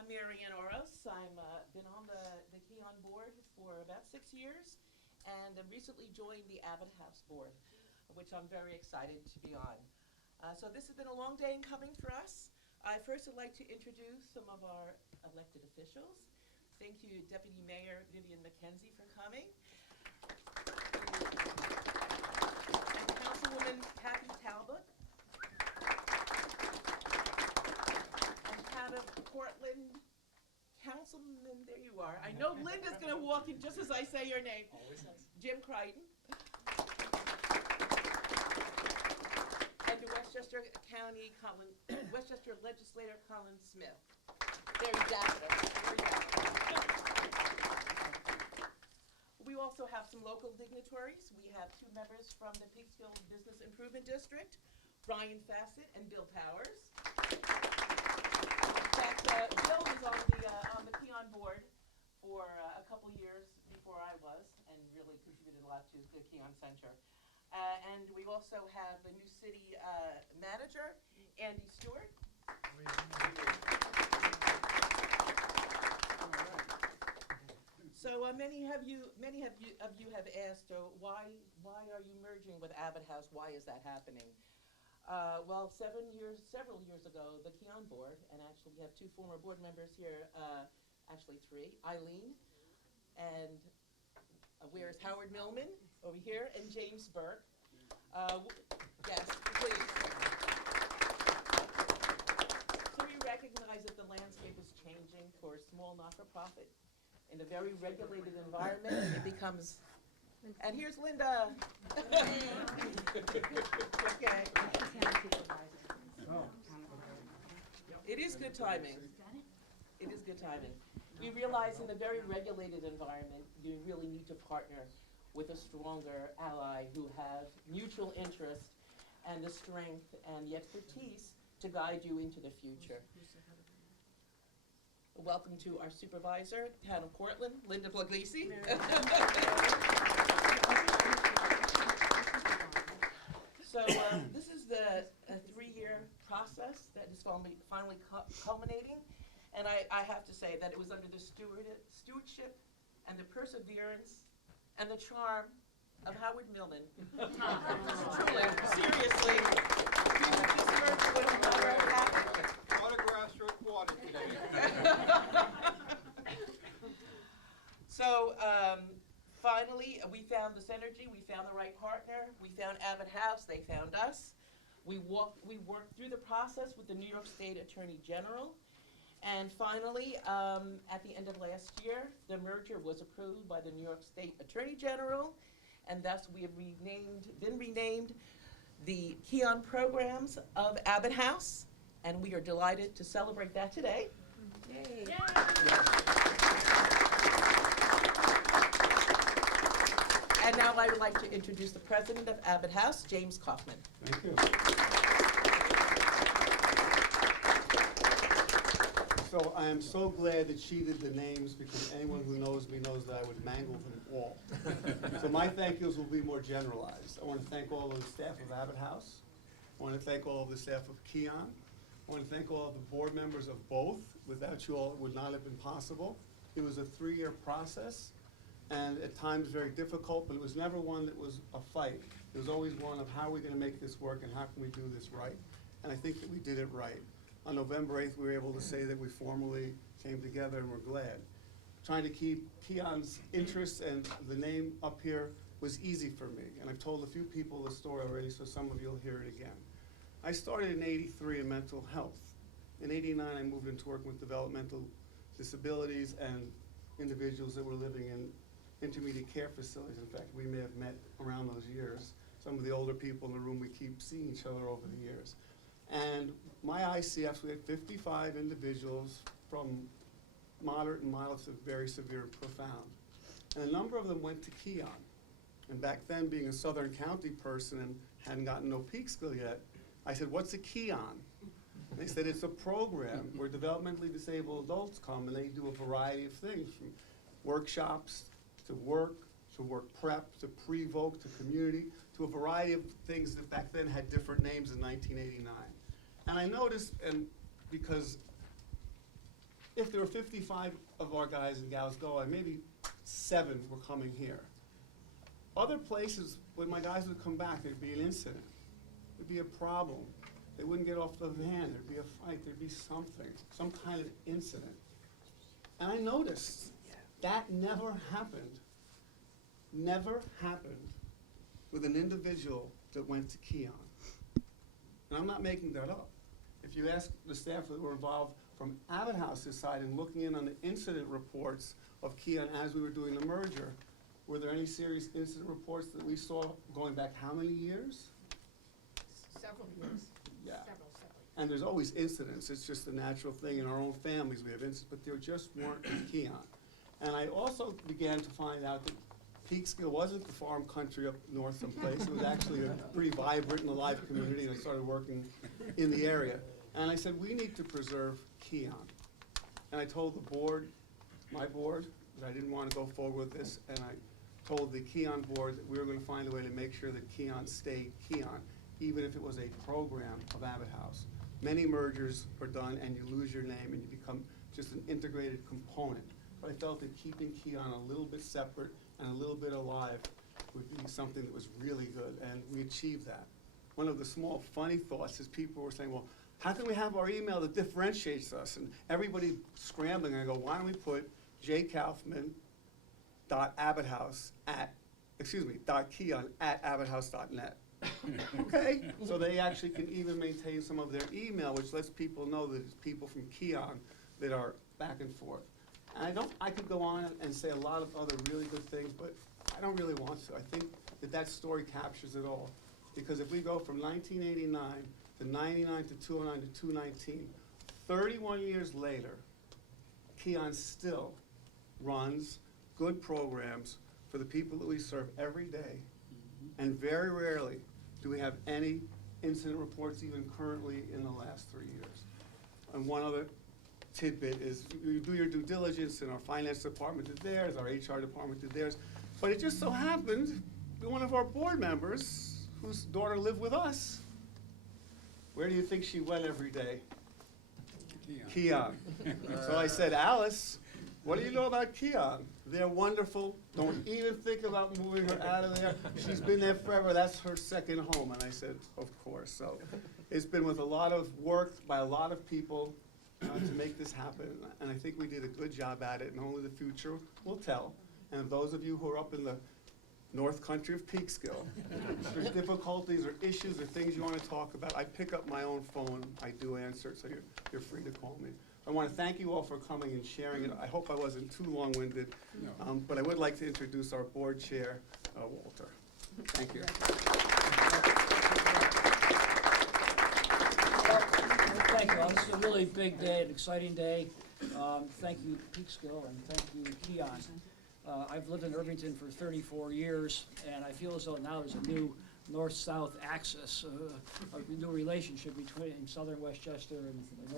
I'm Mary Ann Oros. I'm been on the Keon board for about 6 years, and recently joined the Abbot House board, which I'm very excited to be on. So this has been a long day in coming for us. I first would like to introduce some of our elected officials. Thank you, Deputy Mayor Vivian McKenzie, for coming. And Councilwoman Kathy Talbot. And out of Portland, Councilman, there you are. I know Linda's going to walk in just as I say your name. Always has. Jim Crichton. And the Westchester County, Westchester Legislator Colin Smith. Very definite. Very definite. We also have some local dignitaries. We have two members from the Peekskill Business Improvement District, Brian Fassett and Bill Powers. In fact, Bill was on the Keon board for a couple years before I was, and really contributed a lot to the Keon Center. And we also have the new city manager, Andy Stewart. So many of you have asked, why are you merging with Abbot House? Why is that happening? Well, several years ago, the Keon board, and actually we have two former board members here, actually three, Eileen, and where's Howard Millman over here, and James Burke. Yes, please. So we recognize that the landscape is changing for a small not-for-profit. In a very regulated environment, it becomes, and here's Linda. Okay. It is good timing. It is good timing. We realize in a very regulated environment, you really need to partner with a stronger ally who have mutual interest and the strength and the expertise to guide you into the future. Welcome to our supervisor, Town of Portland, Linda Puglisi. So this is the 3-year process that is finally culminating. And I have to say that it was under the stewardship and the perseverance and the charm of Howard Millman. Truly, seriously, this merger would have never happened. Autographs are applauded today. So finally, we found the synergy. We found the right partner. We found Abbot House. They found us. We worked through the process with the New York State Attorney General. And finally, at the end of last year, the merger was approved by the New York State Attorney General, and thus we have been renamed the Keon Programs of Abbot House, and we are delighted to celebrate that today. Yay. Yay. And now I would like to introduce the president of Abbot House, James Kaufman. Thank you. So I am so glad that she did the names, because anyone who knows me knows that I would mangle them all. So my thank yous will be more generalized. I want to thank all of the staff of Abbot House. I want to thank all of the staff of Keon. I want to thank all of the board members of both. Without you all, it would not have been possible. It was a 3-year process, and at times very difficult, but it was never one that was a fight. It was always one of how are we going to make this work and how can we do this right? And I think that we did it right. On November 8th, we were able to say that we formally came together, and we're glad. Trying to keep Keon's interests and the name up here was easy for me, and I've told a few people the story already, so some of you will hear it again. I started in '83 in mental health. In '89, I moved into working with developmental disabilities and individuals that were living in intermediate care facilities. In fact, we may have met around those years. Some of the older people in the room, we keep seeing each other over the years. And my ICFs, we had 55 individuals from moderate and mild to very severe and profound. And a number of them went to Keon. And back then, being a Southern County person and hadn't gotten no Peekskill yet, I said, what's a Keon? And they said, it's a program where developmentally disabled adults come and they do a variety of things, from workshops to work prep, to pre-voc, to community, to a variety of things that back then had different names in 1989. And I noticed, and because if there were 55 of our guys and gals going, maybe 7 were coming here. Other places, when my guys would come back, there'd be an incident. There'd be a problem. They wouldn't get off the van. There'd be a fight. There'd be something, some kind of incident. And I noticed that never happened with an individual that went to Keon. And I'm not making that up. If you ask the staff that were involved from Abbot House's side and looking in on the incident reports of Keon as we were doing the merger, were there any serious incident reports that we saw going back how many years? Several years. Yeah. Several. And there's always incidents. It's just a natural thing in our own families. We have incidents, but there just weren't in Keon. And I also began to find out that Peekskill wasn't the farm country up north someplace. It was actually a pretty vibrant and alive community, and I started working in the area. And I said, we need to preserve Keon. And I told the board, my board, that I didn't want to go forward with this, and I told the Keon board that we were going to find a way to make sure that Keon stayed Keon, even if it was a program of Abbot House. Many mergers are done, and you lose your name, and you become just an integrated component. But I felt that keeping Keon a little bit separate and a little bit alive would be something that was really good, and we achieved that. One of the small funny thoughts is people were saying, well, how can we have our email that differentiates us? And everybody scrambling, and I go, why don't we put jkaufman.abbothouse@keon@abbothouse.net. Okay, so they actually can even maintain some of their email, which lets people know that it's people from Keon that are back and forth. And I could go on and say a lot of other really good things, but I don't really want to. I think that story captures it all. Because if we go from 1989 to 99 to 209 to 219, 31 years later, Keon still runs good programs for the people that we serve every day. And very rarely do we have any incident reports even currently in the last 3 years. And one other tidbit is you do your due diligence, and our finance department did theirs, our HR department did theirs. But it just so happened that one of our board members, whose daughter lived with us, where do you think she went every day? Keon. So I said, Alice, what do you know about Keon? They're wonderful. Don't even think about moving her out of there. She's been there forever. That's her second home. And I said, of course. So it's been with a lot of work by a lot of people to make this happen. And I think we did a good job at it, and only the future will tell. And those of you who are up in the North Country of Peekskill, if there's difficulties or issues or things you want to talk about, I pick up my own phone. I do answer it, so you're free to call me. I want to thank you all for coming and sharing it. I hope I wasn't too long-winded, but I would like to introduce our board chair, Walter. Thank you. Thank you all. This is a really big day, an exciting day. Thank you, Peekskill, and thank you, Keon. I've lived in Irvington for 34 years, and I feel as though now there's a new north-south axis, a new relationship between southern Westchester and the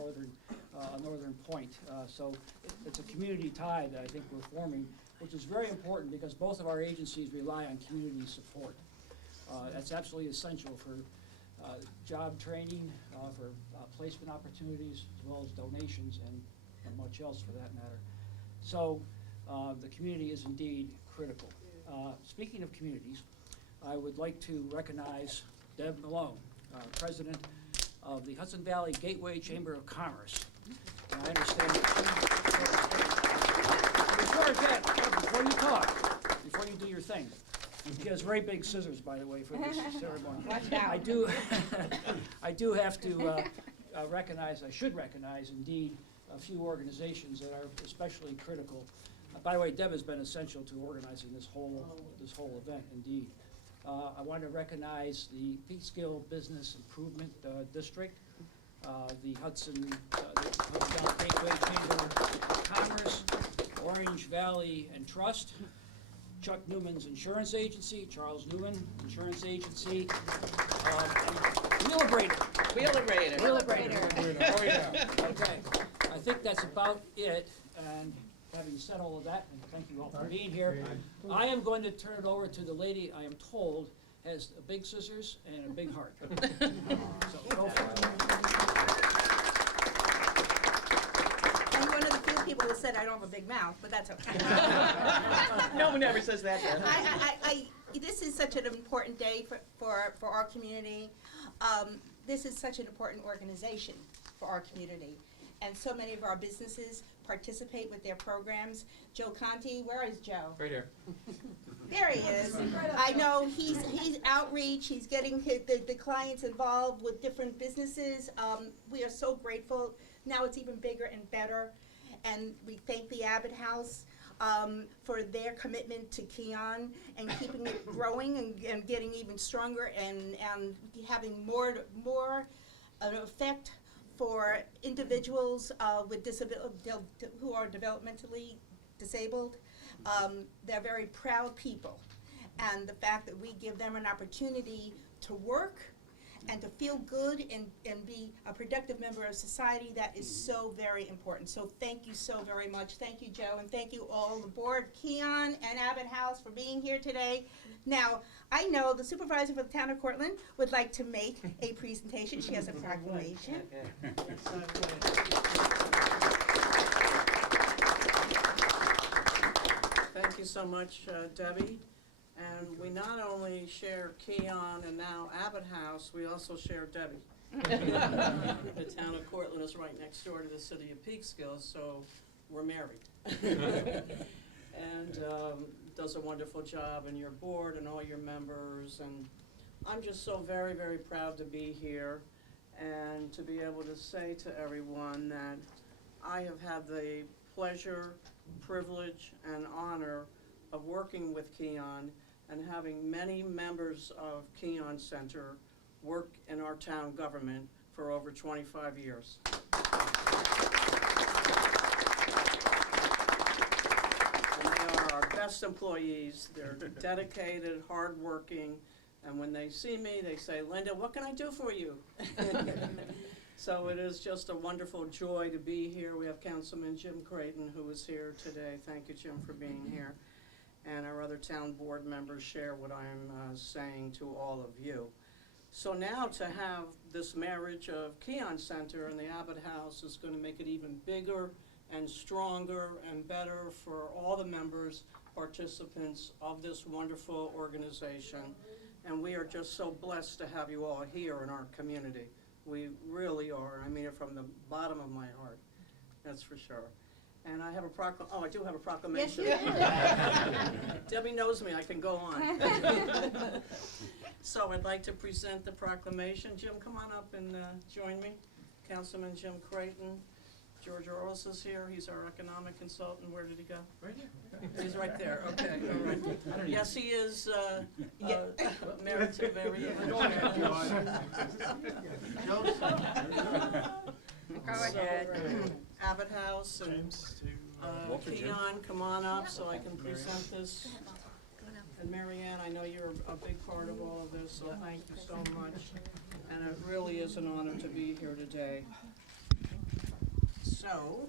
northern point. So it's a community tie that I think we're forming, which is very important because both of our agencies rely on community support. That's absolutely essential for job training, for placement opportunities, as well as donations and much else for that matter. So the community is indeed critical. Speaking of communities, I would like to recognize Deb Malone, President of the Hudson Valley Gateway Chamber of Commerce. And I understand that before you talk, before you do your thing, she has very big scissors, by the way, for this ceremony. Watch out. I do have to recognize, I should recognize indeed, a few organizations that are especially critical. By the way, Deb has been essential to organizing this whole event, indeed. I want to recognize the Peekskill Business Improvement District, the Hudson Valley Gateway Chamber of Commerce, Orange Valley and Trust, Chuck Newman's Insurance Agency, Charles Newman Insurance Agency, Wheelabrator. Oh, yeah. Okay, I think that's about it, and having said all of that, and thank you all for being here, I am going to turn it over to the lady I am told has big scissors and a big heart. So go for it. And one of the few would have said I don't have a big mouth, but that's okay. No one ever says that. This is such an important day for our community. This is such an important organization for our community. And so many of our businesses participate with their programs. Joe Conti, where is Joe? Right here. There he is. I know he's outreach, he's getting the clients involved with different businesses. We are so grateful. Now it's even bigger and better. And we thank the Abbot House for their commitment to Keon and keeping it growing and getting even stronger and having more an effect for individuals with who are developmentally disabled. They're very proud people, and the fact that we give them an opportunity to work and to feel good and be a productive member of society, that is so very important. So thank you so very much. Thank you, Joe, and thank you all, the board, Keon and Abbot House, for being here today. Now, I know the supervisor for the town of Cortland would like to make a presentation. She has a proclamation. Thank you so much, Debbie. And we not only share Keon and now Abbot House, we also share Debbie. The town of Cortland is right next door to the city of Peekskill, so we're married. And does a wonderful job, and your board and all your members. And I'm just so very, very proud to be here and to be able to say to everyone that I have had the pleasure, privilege, and honor of working with Keon and having many members of Keon Center work in our town government for over 25 years. And they are our best employees. They're dedicated, hardworking, and when they see me, they say, "Linda, what can I do for you?" So it is just a wonderful joy to be here. We have Councilman Jim Creighton, who is here today. Thank you, Jim, for being here. And our other town board members share what I'm saying to all of you. So now to have this marriage of Keon Center and the Abbot House is going to make it even bigger and stronger and better for all the members, participants of this wonderful organization. And we are just so blessed to have you all here in our community. We really are. I mean it from the bottom of my heart, that's for sure. And I have a I do have a proclamation. Yes, you do. Debbie knows me, I can go on. So I'd like to present the proclamation. Jim, come on up and join me. Councilman Jim Creighton. George Orlis is here, he's our economic consultant. Where did he go? Right here. He's right there, okay, all right. Yes, he is married to Mary Ann. Go ahead. Abbot House and Keon, come on up so I can present this. And Mary Ann, I know you're a big part of all of this, so thank you so much. And it really is an honor to be here today. So,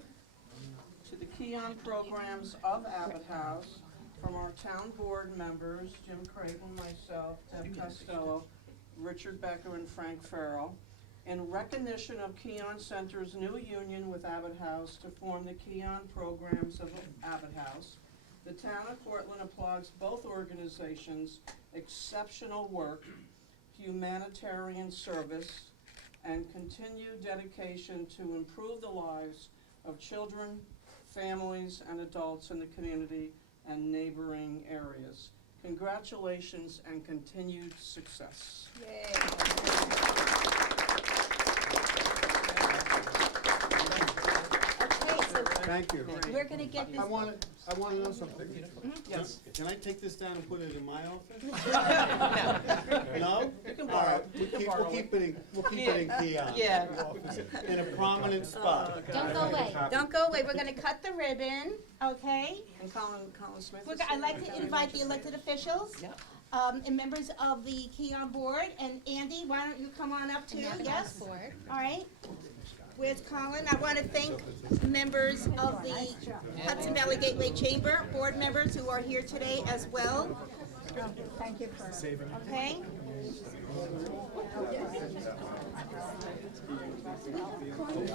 to the Keon programs of Abbot House, from our town board members, Jim Creighton, myself, Deb Costello, Richard Becker, and Frank Farrell, in recognition of Keon Center's new union with Abbot House to form the Keon programs of Abbot House, the town of Cortland applauds both organizations' exceptional work, humanitarian service, and continued dedication to improve the lives of children, families, and adults in the community and neighboring areas. Congratulations and continued success. Yay. Okay, so Thank you. we're gonna get this. I want to know something. Yes. Can I take this down and put it in my office? No? You can All borrow. right, You can borrow we'll it. keep it in Keon's Yeah. office, in a prominent spot. Don't go away. Don't go away. We're gonna cut the ribbon, okay? And Colin Smith is I'd like here. to invite the elected officials, Yep. and members of the Keon board. And Andy, why don't you come on up too? Yes? All right. Where's Colin? I want to thank members of the Hudson Valley Gateway Chamber, board members who are here today as well. Thank you for saving. Okay.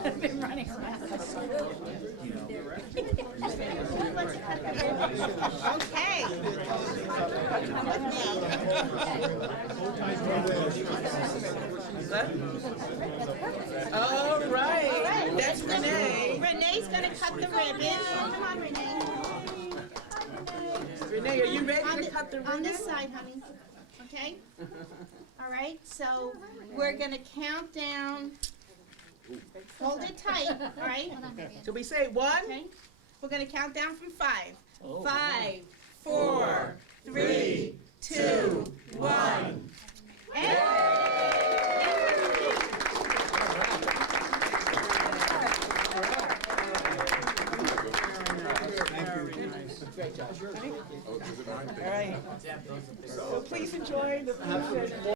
I've been running around. Okay. Come with me. All right, that's Renee. Renee's gonna cut the ribbon. Come on, Renee. Renee, are you ready On to cut the ribbon? on this side, honey. Okay? All right, so we're gonna count down. Hold it tight, all right? So we say one, Okay? We're gonna count down from 5. Oh. 5, 4, 3, 2, 1. Great job. All right. So please enjoy the food.